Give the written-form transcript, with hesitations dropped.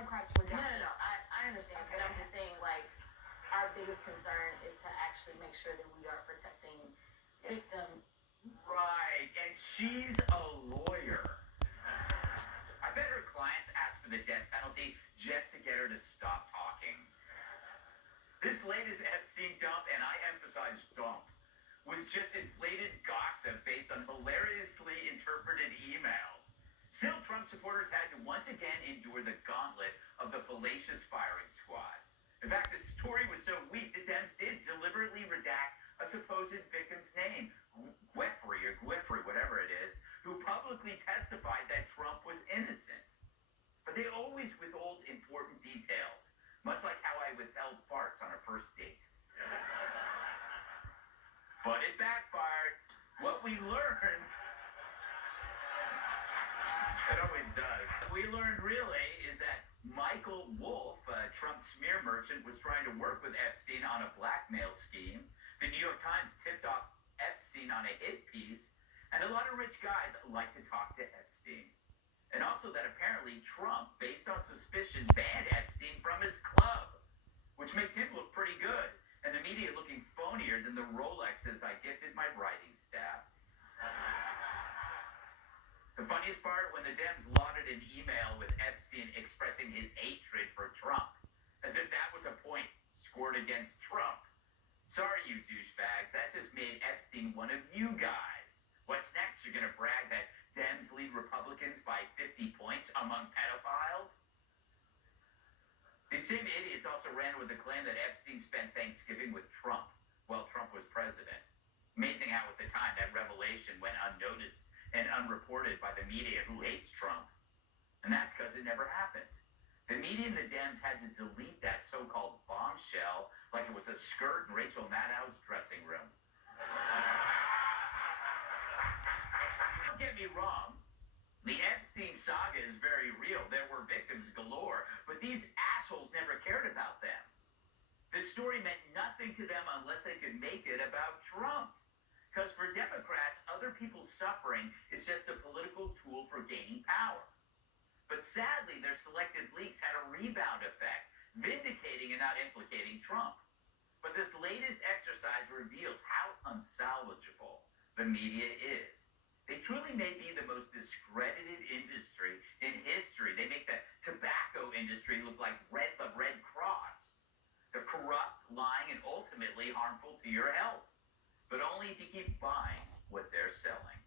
Democrats were No, down. no, no. I understand, but I'm just saying, like, our biggest concern is to actually make sure that we are protecting victims. Right, and she's a lawyer. I bet her clients asked for the death penalty just to get her to stop talking. This latest Epstein dump, and I emphasize dump, was just inflated gossip based on hilariously interpreted emails. Still, Trump supporters had to once again endure the gauntlet of the fallacious firing squad. In fact, the story was so weak, the Dems did deliberately redact a supposed victim's name, Gutfeld, whatever it is, who publicly testified that Trump was innocent. But they always withhold important details, much like how I withheld farts on a first date. But it backfired. What we learned, it always does. What we learned really is that Michael Wolff, Trump's smear merchant, was trying to work with Epstein on a blackmail scheme. The New York Times tipped off Epstein on a hit piece, and a lot of rich guys like to talk to Epstein. And also that apparently Trump, based on suspicion, banned Epstein from his club, which makes him look pretty good, and the media looking phonier than the Rolexes I gifted my writing staff. The funniest part, when the Dems lauded an email with Epstein expressing his hatred for Trump, as if that was a point scored against Trump. Sorry, you douchebags, that just made Epstein one of you guys. What's next? You're going to brag that Dems lead Republicans by 50 points among pedophiles? These same idiots also ran with the claim that Epstein spent Thanksgiving with Trump while Trump was president. Amazing how at the time that revelation went unnoticed and unreported by the media who hates Trump. And that's because it never happened. The media and the Dems had to delete that so-called bombshell like it was a skirt in Rachel Maddow's dressing room. Don't get me wrong. The Epstein saga is very real. There were victims galore, but these assholes never cared about them. This story meant nothing to them unless they could make it about Trump. Because for Democrats, other people's suffering is just a political tool for gaining power. But sadly, their selected leaks had a rebound effect, vindicating and not implicating Trump. But this latest exercise reveals how unsalvageable the media is. They truly may be the most discredited industry in history. They make the tobacco industry look like the Red Cross. They're corrupt, lying, and ultimately harmful to your health. But only if you keep buying what they're selling.